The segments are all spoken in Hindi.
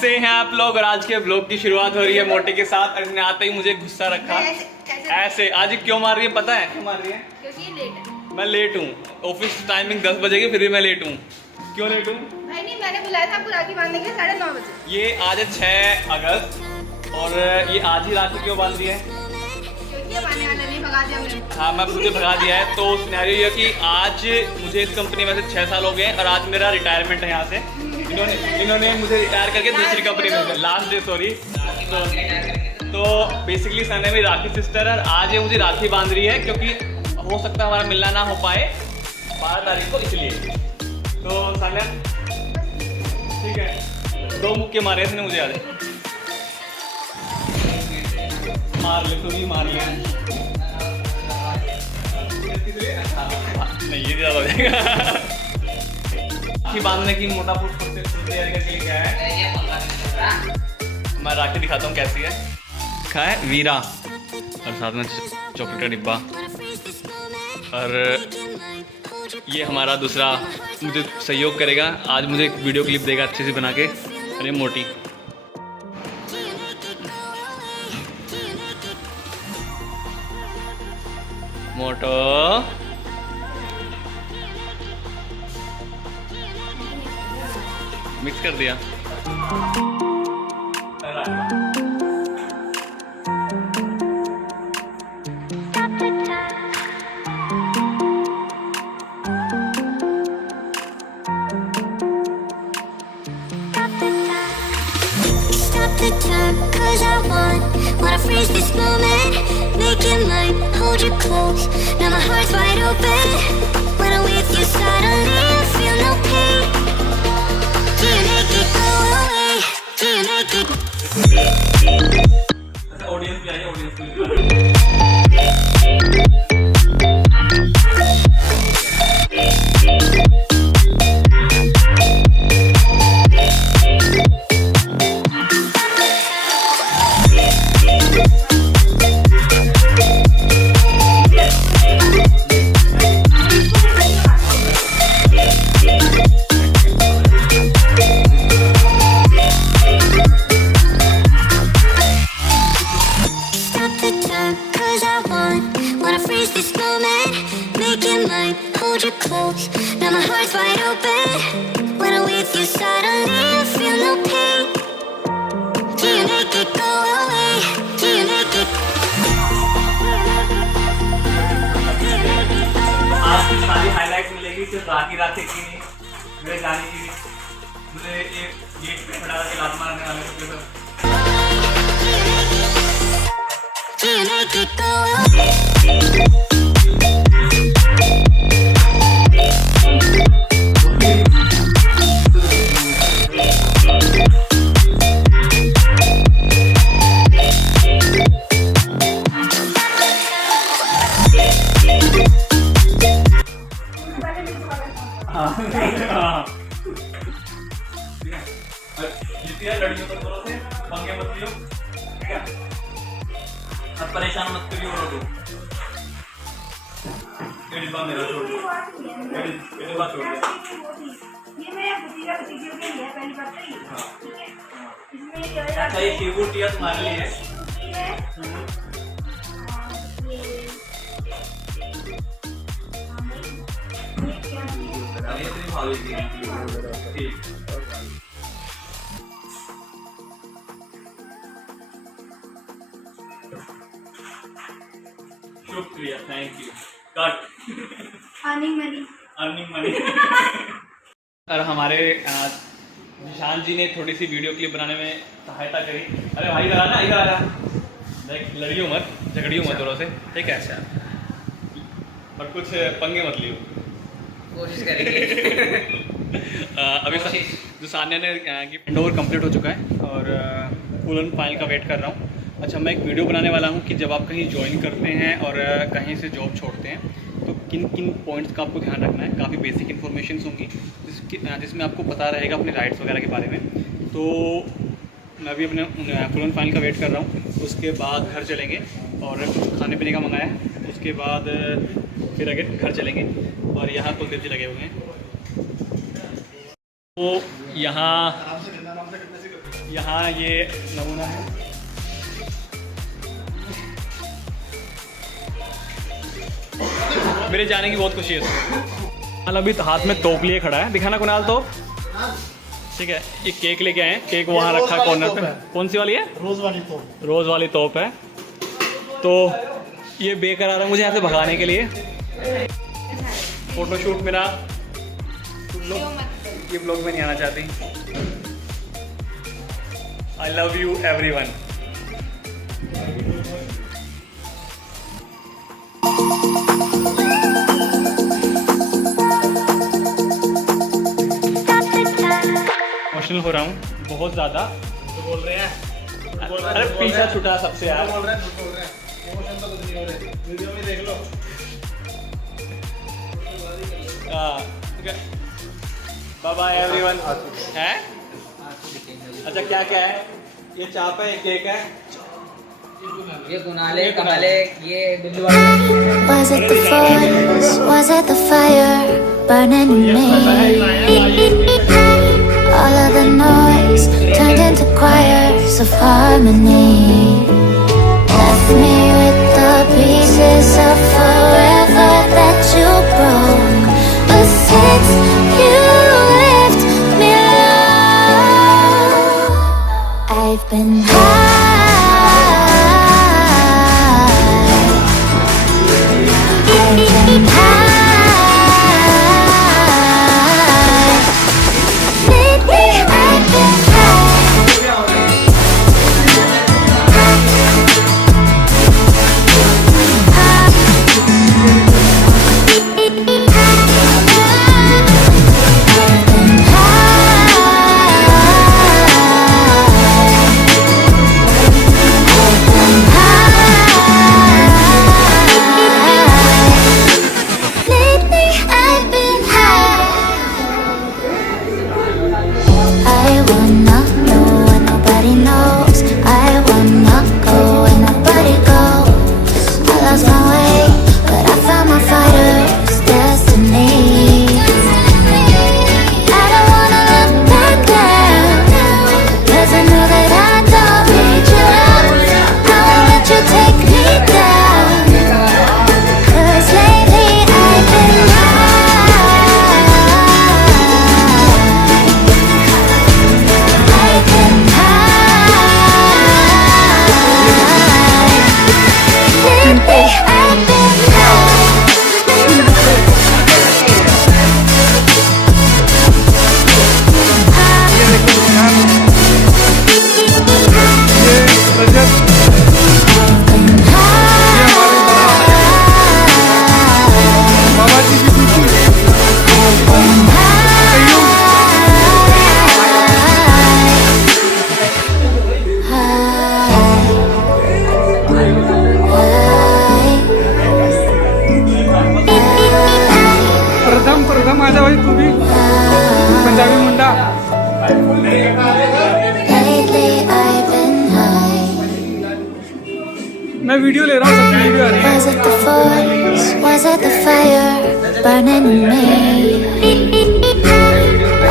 से हैं आप लोग और आज के ब्लॉग की शुरुआत हो रही है मोटे के साथ। और इसने आते ही मुझे गुस्सा रखा ऐसे। आज क्यों मार रही है पता है? क्यों मार रही है? क्योंकि लेट है। मैं लेट हूँ, ऑफिस टाइमिंग 10 बजे की, फिर भी मैं लेट हूँ। क्यों लेट हूँ? भाई नहीं, मैंने बुलाया था आपको राखी बांधने के लिए 9:30 बजे। ये आज है 6 अगस्त और ये आज ही राखी क्यों बांध रही है? क्योंकि अब आने वाला नहीं, भगा दिया हमने। हाँ, मैं मुझे भगा दिया है। तो सिनेरियो ये कि आज मुझे इस कंपनी में से 6 साल हो गए हैं और आज मेरा रिटायरमेंट है यहाँ से। इन्होंने मुझे रिटायर करके दूसरी कंपनी में, लास्ट डे सॉरी। तो बेसिकली सने मेरी राखी सिस्टर है और आज ये मुझे राखी बांध रही है क्योंकि हो सकता है हमारा मिलना ना हो पाए 12 तारीख को, इसलिए। तो सानिया ठीक है, 2 मुक्के मारे इसने मुझे आज। मार ले तो नहीं मार ले, नहीं ये ज़्यादा हो जाएगा। राखी बांधने की मोटा फूट से तैयारी करके लिए क्या है, मैं राखी दिखाता हूँ कैसी है। खा है वीरा और साथ में चॉकलेट का डिब्बा। और ये हमारा दूसरा मुझे सहयोग करेगा, आज मुझे एक वीडियो क्लिप देगा अच्छे से बना के। और ये मोटी मोटो मिक्स कर दिया। The time, 'cause I wanna freeze this moment, make it mine, hold you close. Now my heart's wide open. When I'm with you, suddenly I feel no pain. Do you make it go away? Do you make it? Audience भी आई, ऑडियंस भी। Hold you close. Now my heart's wide open. When I'm with you, suddenly I feel no pain. Do you make it go away? Do you make it? आज की सारी हाइलाइट मिलेगी सिर्फ राखी राखी की नहीं, मेरे जाने की भी। मुझे ये गेट पे खड़ा करके लात मारने वाले सबके सब। Do you make it go away? लड़कियों को बोलो से पंगे मत लियो, ठीक है? अब परेशान मत करियो लोगों। ये डिब्बा मेरा छोड़ दो, ये डिब्बा छोड़ दो। ये मेरे भतीजों के लिए पहली बात तो ये। हाँ। इसमें अच्छा, ये कीबोर्ड टिया तुम्हारे लिए है। ये तेरी भाभी की है। ठीक। शुक्रिया, thank you. Cut. Earning money. और हमारे निशान जी ने थोड़ी सी वीडियो क्लिप बनाने में सहायता करी। अरे भाई इधर आना, इधर आना। देख, लड़ियो मत, झगड़ियो मत दोनों से, ठीक है? अच्छा, और कुछ पंगे मत लियो, कोशिश करेंगे। अभी जो सान्या ने गिफ्ट हैंड ओवर कंप्लीट हो चुका है और फुल एंड फाइनल का वेट कर रहा हूँ। अच्छा, मैं एक वीडियो बनाने वाला हूँ कि जब आप कहीं ज्वाइन करते हैं और कहीं से जॉब छोड़ते हैं तो किन किन पॉइंट्स का आपको ध्यान रखना है। काफ़ी बेसिक इन्फॉर्मेशन होंगी जिसमें आपको पता रहेगा अपने राइट्स वगैरह के बारे में। तो मैं भी अपने फुल एंड फाइनल का वेट कर रहा हूँ। उसके बाद घर चलेंगे और कुछ खाने पीने का मंगाया है। उसके बाद फिर आगे घर चलेंगे और यहाँ कुलदीप जी लगे हुए हैं। तो यहाँ यहाँ ये नमूना है। मेरे जाने की बहुत खुशी है इसको। कुणाल अभी हाथ में तोप लिए खड़ा है, दिखाना कुणाल तोप। ठीक है, ये केक लेके आए हैं, केक वहाँ रखा कॉर्नर पे। कौन सी वाली है? रोज वाली तो रोज़ वाली तोप है। तो ये बेकर आ रहा है मुझे यहाँ से भगाने के लिए। फोटोशूट मेरा ये ब्लॉग में नहीं आना चाहती। I love you everyone. Emotional हो रहा हूँ बहुत ज़्यादा। तो बोल रहे हैं अरे पीछा छुटा सबसे यार। बोल रहे हैं इमोशन तो कुछ नहीं हो रहे, वीडियो में देख लो। Bye bye everyone. है अच्छा क्या क्या है? ये चाप है, ये केक है। ये कुनाल है, कमल है, ये बिल्लू वाला। Was it the force? Was it the fire burning in me? All of the noise turned into choirs of harmony. Left me with the pieces of forever that you broke. But since you left me alone, I've been high. I've been high. Lately I've been प्रथम आजा भाई तू भी पंजाबी मुंडा। lately I've been high. मैं वीडियो ले रहा हूँ, सबकी वीडियो आ रही है। Was it the force? Was it the fire burning in me?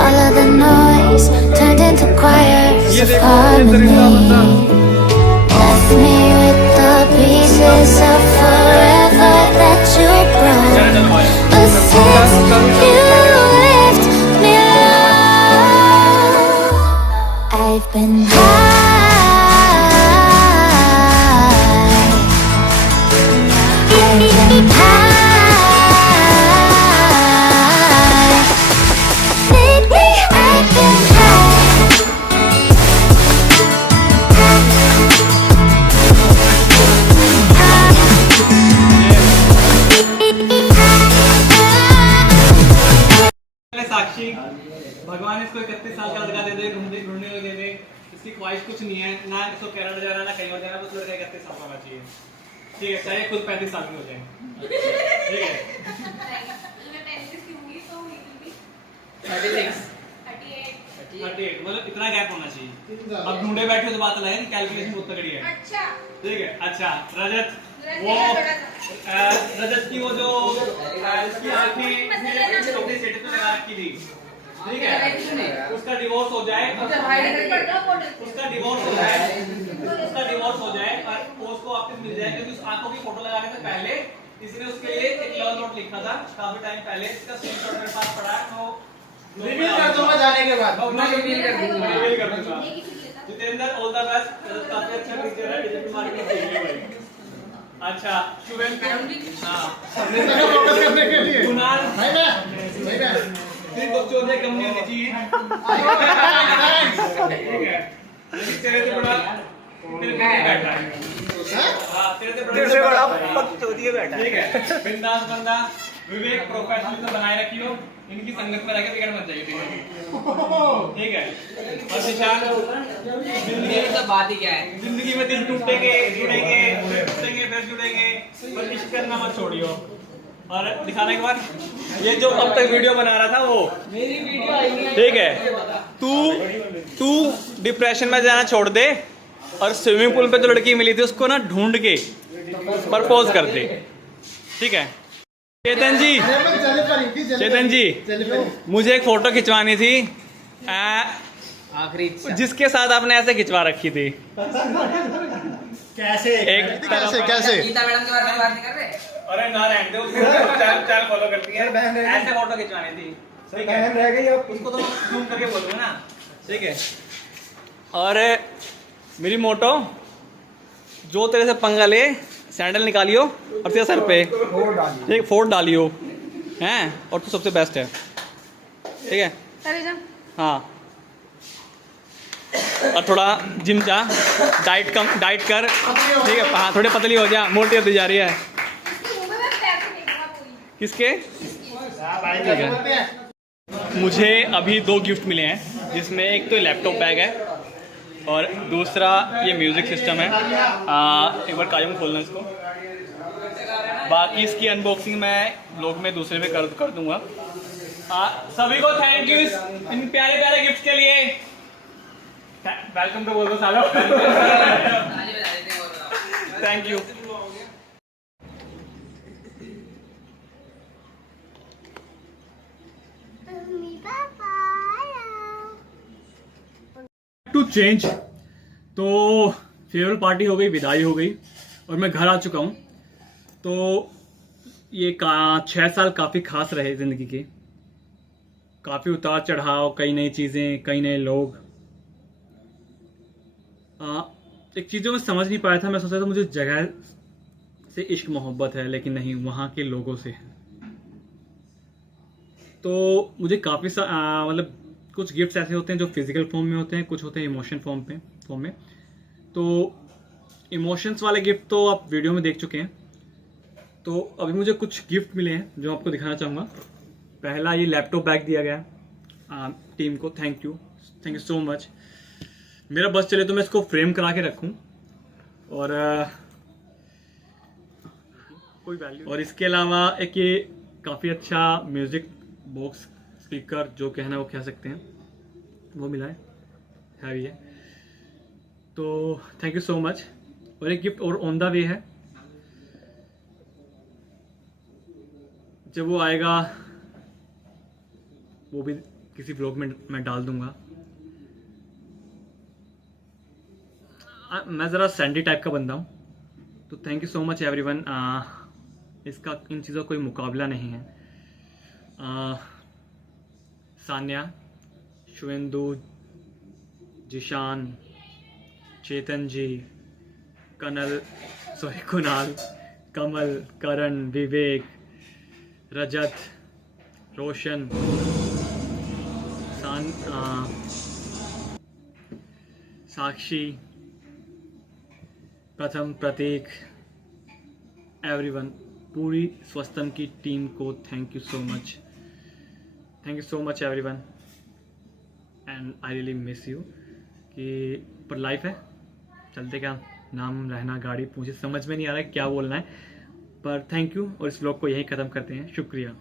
All of the noise turned into choirs of harmony. Left me with the pieces of forever that you broke. But since you left me alone, I've been high. I've been high. Lately I've been साक्षी भगवान इसको 31 साल का लड़का दे दे, ढूंढने को दे दे। इसकी ख्वाहिश कुछ नहीं है, ना इसको कनाडा जाना ना कहीं और जाना, बस लड़का 31 साल का होना चाहिए। ठीक है, चाहे खुद 35 साल की हो जाए। ठीक है 38 मतलब इतना गैप होना चाहिए। अब ढूंढे बैठे तो बात अलग है कि कैलकुलेशन बहुत तगड़ी है। ठीक है अच्छा रजत वो रजत की वो जो इसकी आँखें अपने सेट पे लगा रखी थी, ठीक है, उसका डिवोर्स हो जाए, उसका डिवोर्स हो जाए, उसका डिवोर्स हो जाए और उसको वापस मिल जाए, क्योंकि उस आंखों की फोटो लगाने से पहले इसने उसके लिए एक लव नोट लिखा था काफी टाइम पहले, इसका स्क्रीनशॉट मेरे पास पड़ा है, तो रिवील कर दूंगा जाने के बाद। मैं रिवील कर दूंगा। जितेंद्र ऑल द बेस्ट, काफी अच्छा टीचर है, डिजिटल मार्केटिंग सीख लिया भाई। अच्छा शुभेंदु, हाँ फोकस करने के लिए कुणाल भाई मैं तेरी बच्चों से कम नहीं होनी चाहिए, ठीक है, लेकिन तेरे से बड़ा बैठा है, हाँ तेरे से बड़ा पक्चौदी बैठा है, ठीक है, बिंदास बंदा, विवेक प्रोफेशनल से बनाए रखियो, इनकी संगत में रहकर बिगड़ मत जाइए, ठीक है, और निशान ये सब बात ही क्या है। जिंदगी में दिल टूटेंगे, जुड़ेंगे, फिर टूटेंगे, फिर जुड़ेंगे, पर इश्क करना मत छोड़ियो। और दिखाने के बाद ये जो अब तक वीडियो बना रहा था वो मेरी वीडियो आएगी, ठीक है, तू डिप्रेशन में जाना छोड़ दे और स्विमिंग पूल पे जो लड़की मिली थी उसको ना ढूंढ के प्रपोज कर दे, ठीक है। चेतन जी, चेतन जी मुझे एक फोटो खिंचवानी थी, आखिरी इच्छा। जिसके साथ आपने ऐसे खिंचवा रखी थी, कैसे एक कैसे गीता मैडम के बारे में बात नहीं कर रहे? अरे ना रहने दो, चैनल फॉलो करती है, ऐसे फोटो खिंचवानी थी, ठीक है, रह गई अब उसको तो जूम करके बोलूंगा ना, ठीक है। और मेरी मोटो, जो तेरे से पंगा ले सैंडल निकालियो और तेरे सर पे ठीक फोड़ डालियो, हैं, और तू सबसे बेस्ट है, ठीक है, हाँ। और थोड़ा जिम जा, डाइट कर, ठीक है, हाँ थोड़ी पतली हो जा, मोटी होती जा रही है, किसके, ठीक है। मुझे अभी 2 गिफ्ट मिले हैं, जिसमें एक तो लैपटॉप बैग है और दूसरा ये म्यूज़िक सिस्टम है। एक बार काजम खोलना इसको, बाकी इसकी अनबॉक्सिंग मैं ब्लॉग में दूसरे में कर दूंगा। सभी को थैंक यू इन प्यारे प्यारे गिफ्ट के लिए, वेलकम तो बोल दो सालों, थैंक यू। टू चेंज, तो फेयरवेल पार्टी हो गई, विदाई हो गई और मैं घर आ चुका हूँ। तो ये 6 साल काफ़ी खास रहे ज़िंदगी के, काफ़ी उतार चढ़ाव, कई नई चीज़ें, कई नए लोग। एक चीज़ जो मैं समझ नहीं पाया था, मैं सोचा था मुझे जगह से इश्क मोहब्बत है, लेकिन नहीं, वहाँ के लोगों से है। तो मुझे काफ़ी मतलब कुछ गिफ्ट्स ऐसे होते हैं जो फिजिकल फॉर्म में होते हैं, कुछ होते हैं इमोशन फॉर्म में। तो इमोशंस वाले गिफ्ट तो आप वीडियो में देख चुके हैं। तो अभी मुझे कुछ गिफ्ट मिले हैं जो आपको दिखाना चाहूँगा। पहला ये लैपटॉप बैग दिया गया टीम को, थैंक यू सो मच। मेरा बस चले तो मैं इसको फ्रेम करा के रखूँ, और कोई वैल्यू। और इसके अलावा एक ये काफ़ी अच्छा म्यूज़िक बॉक्स स्पीकर, जो कहना वो कह सकते हैं, वो मिला है ये। तो थैंक यू सो मच। और एक गिफ्ट और ऑन द वे है, जब वो आएगा वो भी किसी व्लॉग में मैं डाल दूंगा। मैं ज़रा सैंडी टाइप का बंदा हूँ, तो thank you so much everyone. इसका इन चीज़ों का कोई मुकाबला नहीं है। सान्या, शुभेंदु, जिशान, चेतन जी, कुणाल, कमल, करण, विवेक, रजत, रोशन, साक्षी, प्रथम, प्रतीक, एवरीवन, पूरी स्वस्तम की टीम को thank you so much everyone. And I really miss you. कि पर लाइफ है, चलते क्या नाम रहना गाड़ी, मुझे समझ में नहीं आ रहा है क्या बोलना है, पर थैंक यू। और इस व्लॉग को यहीं ख़त्म करते हैं। शुक्रिया।